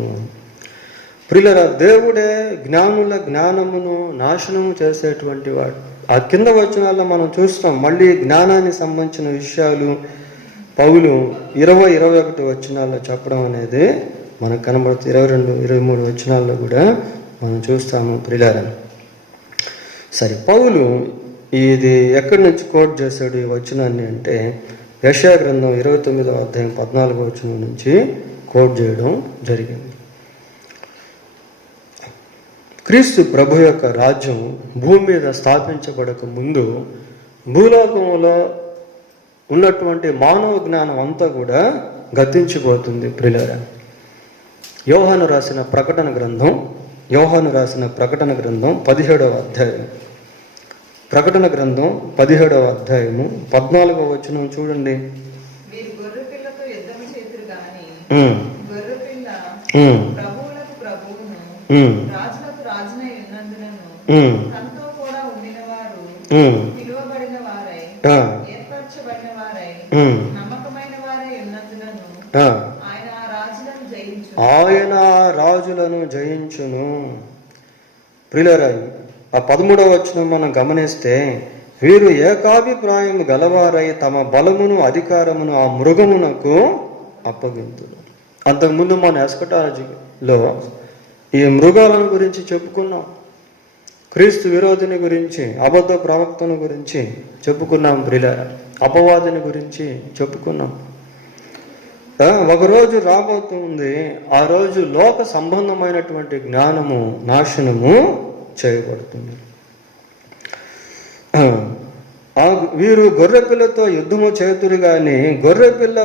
ప్రియులారా, దేవుడే జ్ఞానుల జ్ఞానమును నాశనము చేసేటువంటి వాడు. ఆ కింద వచనాల్లో మనం చూస్తాం. మళ్ళీ జ్ఞానానికి సంబంధించిన విషయాలు పౌలు 20-21 వచనాల్లో చెప్పడం అనేది మనకు కనబడుతుంది. 22-23 వచనాల్లో కూడా మనం చూస్తాము ప్రియులారా. సరే, పౌలు ఇది ఎక్కడి నుంచి కోట్ చేశాడు ఈ వచనాన్ని అంటే యెషయా గ్రంథం 29వ అధ్యాయం 14వ వచనం నుంచి కోట్ చేయడం జరిగింది. క్రీస్తు ప్రభు యొక్క రాజ్యం భూమి మీద స్థాపించబడక ముందు భూలోకంలో ఉన్నటువంటి మానవ జ్ఞానం అంతా కూడా గతించిపోతుంది ప్రియులారా. యోహాను రాసిన ప్రకటన గ్రంథం 17వ అధ్యాయం, ప్రకటన గ్రంథం 17వ అధ్యాయము 14వ వచనం చూడండి. ఆయన రాజులను జయించును. ప్రియులారా, ఆ 13వ వచనం మనం గమనిస్తే, వీరు ఏకాభిప్రాయం గలవారై తమ బలమును అధికారమును ఆ మృగమునకు అప్పగింతును. అంతకుముందు మన ఎస్కటాలజీలో ఈ మృగాలను గురించి చెప్పుకున్నాం. క్రీస్తు విరోధిని గురించి, అబద్ధ ప్రవక్తను గురించి చెప్పుకున్నాం ప్రియులారా. అపవాదిని గురించి చెప్పుకున్నాం. ఒకరోజు రాబోతుంది, ఆ రోజు లోక సంబంధమైనటువంటి జ్ఞానము నాశనము చేయబడుతుంది. వీరు గొర్రెపిల్లతో యుద్ధము చేతురు గాని గొర్రెపిల్ల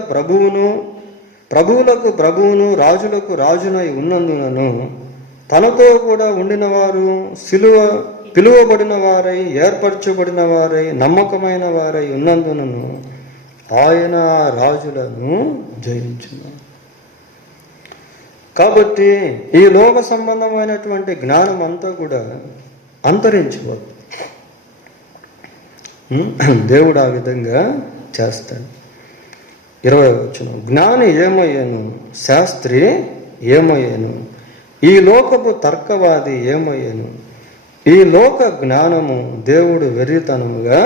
ప్రభువులకు ప్రభువును రాజులకు రాజునై ఉన్నందునను తనతో కూడా ఉండిన వారు పిలువబడిన వారై ఏర్పరచబడిన వారై నమ్మకమైన వారై ఉన్నందునను ఆయన రాజులను జయించును. కాబట్టి ఈ లోక సంబంధమైనటువంటి జ్ఞానం అంతా కూడా అంతరించిపోతుంది. దేవుడు ఆ విధంగా చేస్తాడు. 20వ వచనం, జ్ఞాని ఏమయ్యాను, శాస్త్రి ఏమయ్యాను, ఈ లోకపు తర్కవాది ఏమయ్యాను, ఈ లోక జ్ఞానము దేవుడు వెర్రితనముగా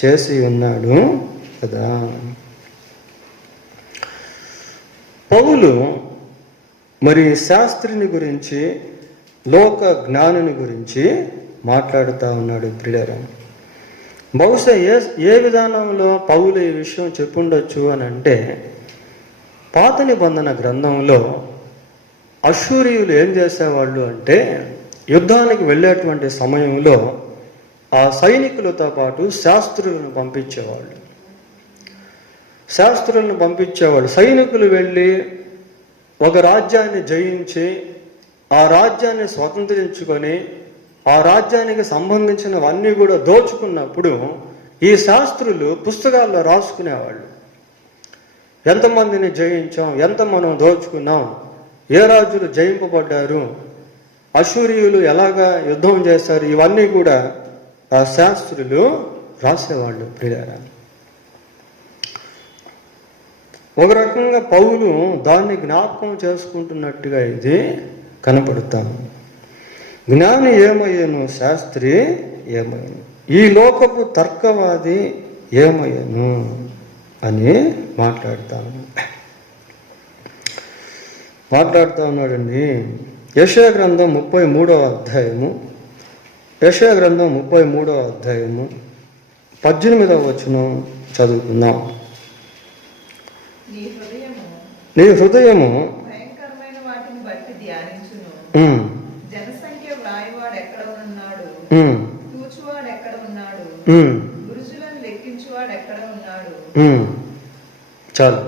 చేసి ఉన్నాడు కదా. పౌలు మరి శాస్త్రిని గురించి, లోక జ్ఞానుని గురించి మాట్లాడుతూ ఉన్నాడు ప్రియులారా. బహుశా ఏ విధానంలో పౌలు ఈ విషయం చెప్పుండొచ్చు అని అంటే, పాత నిబంధన గ్రంథంలో అష్షూరీయులు ఏం చేసేవాళ్ళు అంటే, యుద్ధానికి వెళ్ళేటువంటి సమయంలో ఆ సైనికులతో పాటు శాస్త్రులను పంపించేవాళ్ళు. సైనికులు వెళ్ళి ఒక రాజ్యాన్ని జయించి ఆ రాజ్యాన్ని స్వతంత్రించుకొని ఆ రాజ్యానికి సంబంధించినవన్నీ కూడా దోచుకున్నప్పుడు ఈ శాస్త్రులు పుస్తకాల్లో రాసుకునేవాళ్ళు. ఎంతమందిని జయించాం, ఎంత మనం దోచుకున్నాం, ఏ రాజులు జయింపబడ్డారు, అష్షూరీయులు ఎలాగా యుద్ధం చేశారు, ఇవన్నీ కూడా ఆ శాస్త్రులు రాసేవాళ్ళు ప్రియులారా. ఒక రకంగా పౌలు దాన్ని జ్ఞాపకం చేసుకుంటున్నట్టుగా ఇది కనపడతాము. జ్ఞాని ఏమయ్యాను, శాస్త్రి ఏమయ్యాను, ఈ లోకపు తర్కవాది ఏమయ్యాను అని మాట్లాడుతూ ఉన్నాడండి. యెషయా గ్రంథం 33వ అధ్యాయము, యెషయా గ్రంథం 33వ అధ్యాయము 18వ వచనం చదువుకుందాం. నీ హృదయము భయంకరమైన వాటిని బట్టి ధ్యానించును. జనసంఖ్య వ్రాయువాడు ఎక్కడ ఉన్నాడు, కూర్చువాడు ఎక్కడ ఉన్నాడు, గురుజులను లెక్కించువాడు ఎక్కడ ఉన్నాడు. చాలు.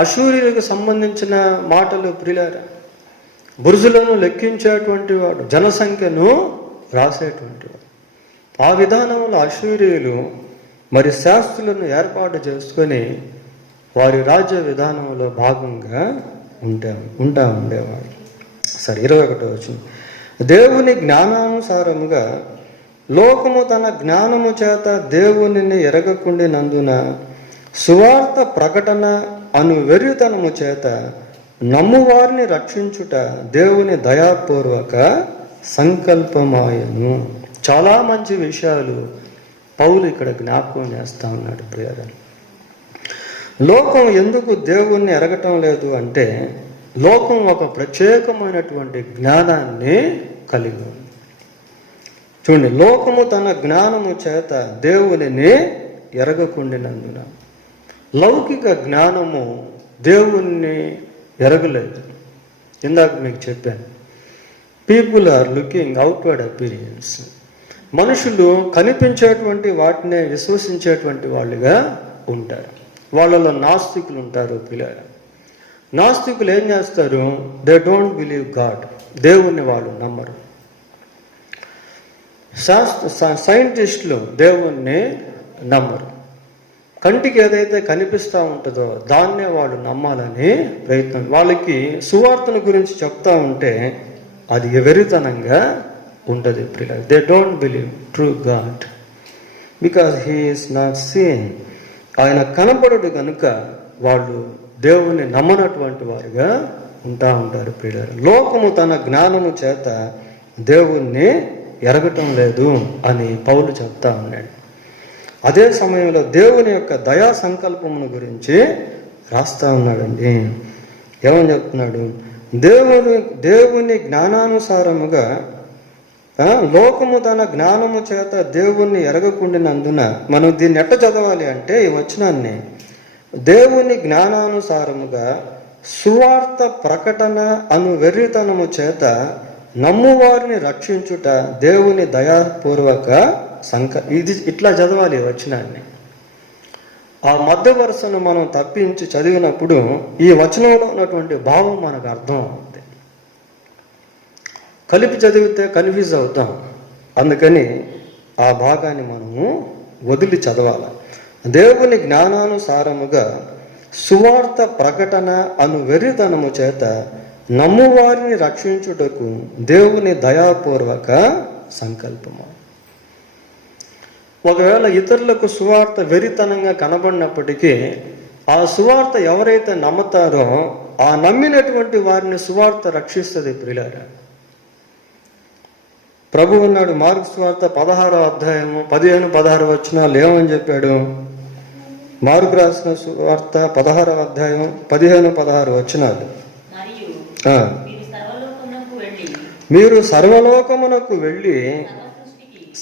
అశూరియులకు సంబంధించిన మాటలు ప్రియులారా. బురుజులను లెక్కించేటువంటి వాడు, జనసంఖ్యను రాసేటువంటి వాడు. ఆ విధానంలో అశూరియులు మరి శాస్త్రులను ఏర్పాటు చేసుకొని వారి రాజ్య విధానంలో భాగంగా ఉంటా ఉండేవాడు. సరే, 21వ వచనం. దేవుని జ్ఞానానుసారముగా లోకము తన జ్ఞానము చేత దేవునిని ఎరగకుండినందున సువార్త ప్రకటన అను వెర్రితనము చేత నమ్మువారిని రక్షించుట దేవుని దయాపూర్వక సంకల్పమాయను. చాలా మంచి విషయాలు పౌలు ఇక్కడ జ్ఞాపకం చేస్తా ఉన్నాడు ప్రియరా. లోకం ఎందుకు దేవుణ్ణి ఎరగటం లేదు అంటే, లోకం ఒక ప్రత్యేకమైనటువంటి జ్ఞానాన్ని కలిగి ఉంది. చూడండి, లోకము తన జ్ఞానము చేత దేవునిని ఎరగకుండినందున. లౌకిక జ్ఞానము దేవుణ్ణి ఎరగలేదు. ఇందాక మీకు చెప్పాను, people are looking outward appearance. మనుషులు కనిపించేటువంటి వాటినే విశ్వసించేటువంటి వాళ్ళుగా ఉంటారు. వాళ్ళలో నాస్తికులు ఉంటారు పిల్లలు. నాస్తికులు ఏం చేస్తారు? They don't believe God. దేవుణ్ణి వాళ్ళు నమ్మరు. సైంటిస్టులు దేవుణ్ణి నమ్మరు. కంటికి ఏదైతే కనిపిస్తూ ఉంటుందో దాన్నే వాళ్ళు నమ్మాలని ప్రయత్నం. వాళ్ళకి సువార్తను గురించి చెప్తా ఉంటే అది వెరితనంగా ఉంటుంది పిల్లలు. They don't believe true God because he is not seen. ఆయన కనపడడు కనుక వాళ్ళు దేవుణ్ణి నమ్మనటువంటి వారుగా ఉంటారు పిల్లలు. లోకము తన జ్ఞానము చేత దేవుణ్ణి ఎరగటం లేదు అని పౌలు చెప్తా ఉన్నాడు. అదే సమయంలో దేవుని యొక్క దయా సంకల్పమును గురించి రాస్తా ఉన్నాడండి. ఏమని చెప్తున్నాడు? దేవుని జ్ఞానానుసారముగా లోకము తన జ్ఞానము చేత దేవుణ్ణి ఎరగకుండినందున. మనం దీన్ని ఎట్ట చదవాలి అంటే ఈ వచనాన్ని, దేవుని జ్ఞానానుసారముగా సువార్త ప్రకటన అను వెర్రితనము చేత నమ్మువారిని రక్షించుట దేవుని దయాపూర్వక ఇది ఇట్లా చదవాలి వచనాన్ని. ఆ మధ్య వరుసను మనం తప్పించి చదివినప్పుడు ఈ వచనంలో ఉన్నటువంటి భావం మనకు అర్థం అవుతుంది. కలిపి చదివితే కన్ఫ్యూజ్ అవుతాం. అందుకని ఆ భాగాన్ని మనము వదిలి చదవాలి. దేవుని జ్ఞానానుసారముగా సువార్త ప్రకటన అను వెర్రితనము చేత నమ్మువారిని రక్షించుటకు దేవుని దయాపూర్వక సంకల్పము. ఒకవేళ ఇతరులకు సువార్త వెరితనంగా కనబడినప్పటికీ ఆ సువార్త ఎవరైతే నమ్ముతారో ఆ నమ్మినటువంటి వారిని సువార్త రక్షిస్తుంది ప్రియులారా. ప్రభు ఉన్నాడు మార్కు సువార్త 16వ అధ్యాయము 15-16 వచనాలు ఏమని చెప్పాడు? మార్కు రాసిన సువార్త 16వ అధ్యాయం 15-16 వచనాలు. మీరు సర్వలోకమునకు వెళ్ళి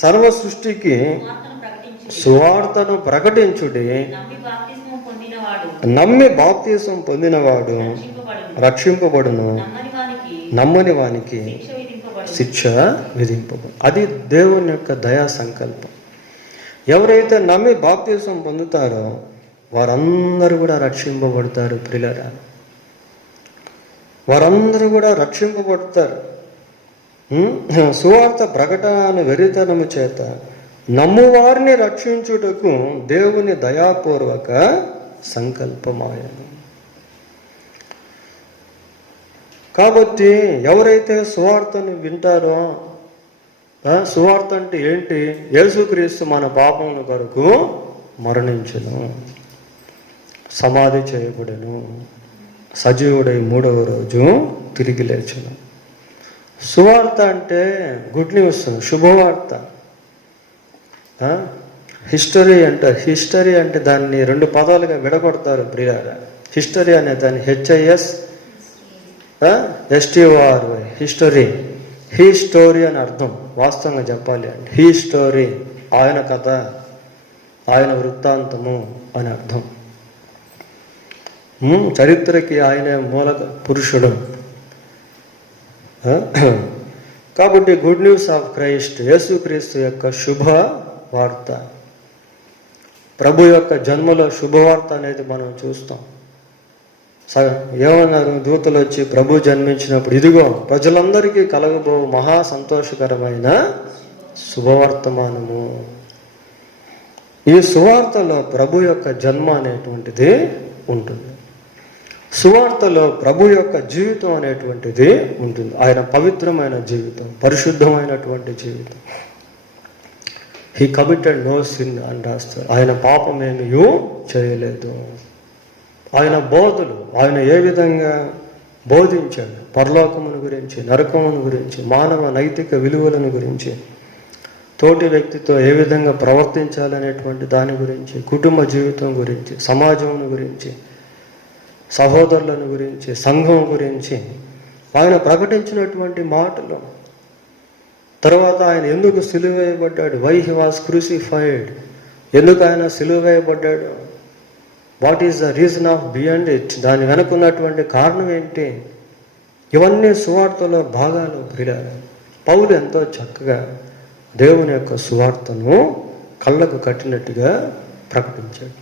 సర్వ సృష్టికి సువార్తను ప్రకటించుడి. నమ్మి బాప్తిసం పొందినవాడు రక్షింపబడును, నమ్మని వానికి శిక్ష విధింపబడు. అది దేవుని యొక్క దయా సంకల్పం. ఎవరైతే నమ్మి బాప్తిసం పొందుతారో వారందరూ కూడా రక్షింపబడతారు ప్రియులారా. వారందరూ కూడా రక్షింపబడతారు. సువార్త ప్రకటన వెరితనము చేత నమ్మువారిని రక్షించుటకు దేవుని దయాపూర్వక సంకల్పమాయను. కాబట్టి ఎవరైతే సువార్తను వింటారో, సువార్త అంటే ఏంటి? యేసుక్రీస్తు మన పాపముల కొరకు మరణించును, సమాధి చేయబడెను, సజీవుడై 3వ రోజు తిరిగి లేచును. సువార్త అంటే గుడ్ న్యూస్, శుభవార్త. హిస్టరీ అంటే దాన్ని రెండు పదాలుగా విడగొడతారు ప్రియారా. హిస్టరీ అనే దాన్ని HIS STORY history. He story అని అర్థం వాస్తవంగా చెప్పాలి అంటే. హీ స్టోరీ ఆయన కథ, ఆయన వృత్తాంతము అని అర్థం. చరిత్రకి ఆయనే మూల పురుషుడు. కాబట్టి గుడ్ న్యూస్ ఆఫ్ క్రైస్ట్, యేసుక్రీస్తు యొక్క శుభ వార్త, ప్రభు యొక్క జన్మలో శుభవార్త అనేది మనం చూస్తాం. ఏమన్నారు దూతలు వచ్చి ప్రభు జన్మించినప్పుడు, ఇదిగో ప్రజలందరికీ కలగబో మహా సంతోషకరమైన శుభవర్తమానము. ఈ సువార్తలో ప్రభు యొక్క జన్మ అనేటువంటిది ఉంటుంది. సువార్తలో ప్రభు యొక్క జీవితం అనేటువంటిది ఉంటుంది. ఆయన పవిత్రమైన జీవితం, పరిశుద్ధమైనటువంటి జీవితం. హీ కమిటెడ్ నో సిన్ అని రాస్తారు. ఆయన పాపమేమీ చేయలేదు. ఆయన బోధలు, ఆయన ఏ విధంగా బోధించాడు, పరలోకమును గురించి, నరకమును గురించి, మానవ నైతిక విలువలను గురించి, తోటి వ్యక్తితో ఏ విధంగా ప్రవర్తించాలనేటువంటి దాని గురించి, కుటుంబ జీవితం గురించి, సమాజం గురించి, సహోదరులను గురించి, సంఘం గురించి ఆయన ప్రకటించినటువంటి మాటలు. తర్వాత ఆయన ఎందుకు సిలువ వేయబడ్డాడు, వై హీ వాజ్ క్రూసిఫైడ్, ఎందుకు ఆయన సిలువ వేయబడ్డాడు, what is the reason of beyond it, దాని వెనుకున్నటువంటి కారణం ఏంటి, ఇవన్నీ సువార్తలో భాగాలు ప్రియులారా. పౌలు ఎంతో చక్కగా దేవుని యొక్క సువార్తను కళ్ళకు కట్టినట్టుగా ప్రకటించాడు.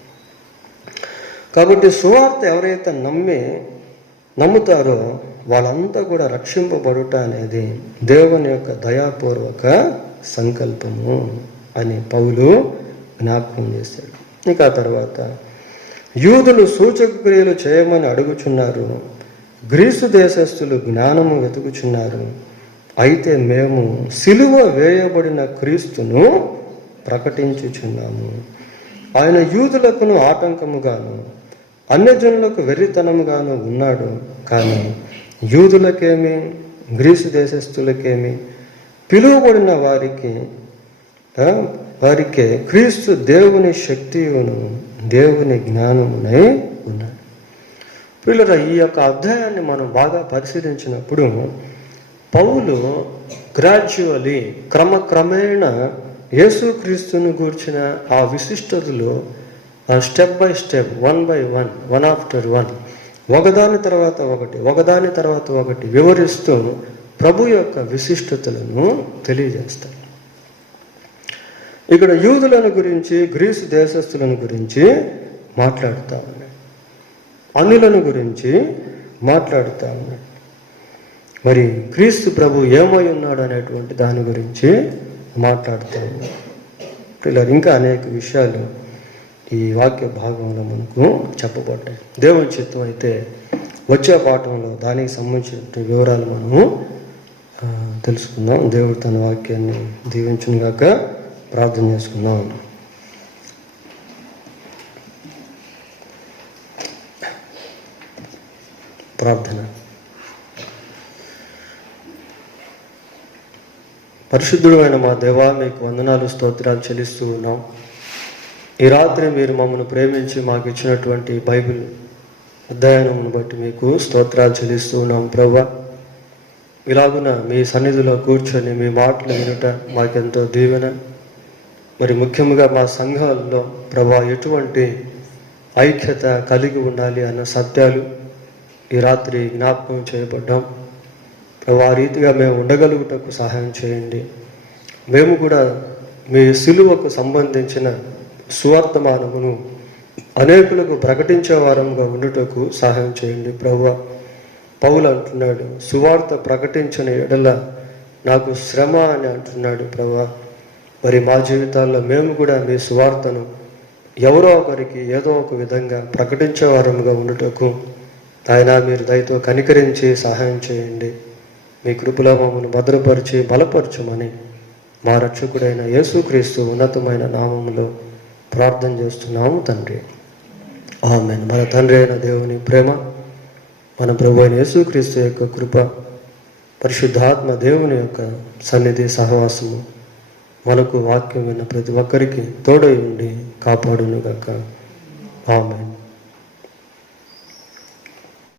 కాబట్టి సువార్త ఎవరైతే నమ్ముతారో వాళ్ళంతా కూడా రక్షింపబడుట అనేది దేవుని యొక్క దయాపూర్వక సంకల్పము అని పౌలు జ్ఞాపకం చేశాడు. ఇక ఆ తర్వాత యూదులు సూచక క్రియలు చేయమని అడుగుచున్నారు, గ్రీసు దేశస్థులు జ్ఞానము వెతుకుచున్నారు. అయితే మేము సిలువ వేయబడిన క్రీస్తును ప్రకటించుచున్నాము. ఆయన యూదులకును ఆటంకముగాను అన్యజనులకు వెర్రితనముగాను ఉన్నాడు. కానీ యూదులకేమి గ్రీసు దేశస్థులకేమి పిలువబడిన వారికే క్రీస్తు దేవుని శక్తియును దేవుని జ్ఞానమునై ఉన్నాడు. పిల్లల ఈ యొక్క అధ్యాయాన్ని మనం బాగా పరిశీలించినప్పుడు పౌలు గ్రాడ్యువలీ క్రమక్రమేణ యేసుక్రీస్తును గూర్చిన ఆ విశిష్టతలో step by step, one after one, ఒకదాని తర్వాత ఒకటి వివరిస్తూ ప్రభు యొక్క విశిష్టతలను తెలియజేస్తాడు. ఇక్కడ యూదులను గురించి, గ్రీసు దేశస్థులను గురించి మాట్లాడుతూ ఉన్నాడు, అన్యులను గురించి మాట్లాడుతూ ఉన్నాడు. మరి క్రీస్తు ప్రభు ఏమై ఉన్నాడు అనేటువంటి దాని గురించి మాట్లాడుతూ ఉన్నాడు. ఇలా ఇంకా అనేక విషయాలు ఈ వాక్య భాగంలో మనకు చెప్పబడ్డాయి. దేవుని చిత్తం అయితే వచ్చే పాఠంలో దానికి సంబంధించిన వివరాలు మనము తెలుసుకుందాం. దేవుడు తన వాక్యాన్ని దీవించునుగాక. ప్రార్థన చేసుకుందాం. ప్రార్థన. పరిశుద్ధుడు అయిన మా దేవా, మీకు వందనాలు, స్తోత్రాలు చెల్లిస్తూ ఉన్నాం. ఈ రాత్రి మీరు మమ్మల్ని ప్రేమించి మాకు ఇచ్చినటువంటి బైబిల్ అధ్యయనమును బట్టి మీకు స్తోత్రాలు చెల్లిస్తూ ఉన్నాం. ప్రభువా, ఇలాగున మీ సన్నిధిలో కూర్చొని మీ మాటలు వినుట మాకెంతో దీవెన. మరి ముఖ్యంగా మా సంఘాల్లో ప్రభువా ఎటువంటి ఐక్యత కలిగి ఉండాలి అన్న సత్యాలు ఈ రాత్రి జ్ఞాపకం చేయబడ్డాం. ప్రభు ఆ రీతిగా మేము ఉండగలుగుటకు సహాయం చేయండి. మేము కూడా మీ సిలువకు సంబంధించిన సువర్తమానమును అనేకులకు ప్రకటించే వారంగా ఉండుటకు సహాయం చేయండి. ప్రభువా, పౌలు అంటున్నాడు, సువార్త ప్రకటించిన ఎడల నాకు శ్రమ అని అంటున్నాడు. ప్రభువా, మరి మా జీవితాల్లో మేము కూడా మీ సువార్తను ఎవరో ఒకరికి ఏదో ఒక విధంగా ప్రకటించే వారంగా ఉండుటకు ఆయన మీరు దయతో కనికరించి సహాయం చేయండి. మీ కృపలో మమ్మల్ని భద్రపరిచి బలపరచమని మా రక్షకుడైన యేసుక్రీస్తు ఉన్నతమైన నామములో ప్రార్థన చేస్తున్నాము తండ్రి. ఆమేన్. మన తండ్రి అయిన దేవుని ప్రేమ, మన ప్రభు అయిన యేసుక్రీస్తు యొక్క కృప, పరిశుద్ధాత్మ దేవుని యొక్క సన్నిధి సహవాసము మనకు వాక్యం విన్న ప్రతి ఒక్కరికి తోడై ఉండి కాపాడునుగాక. ఆమేన్.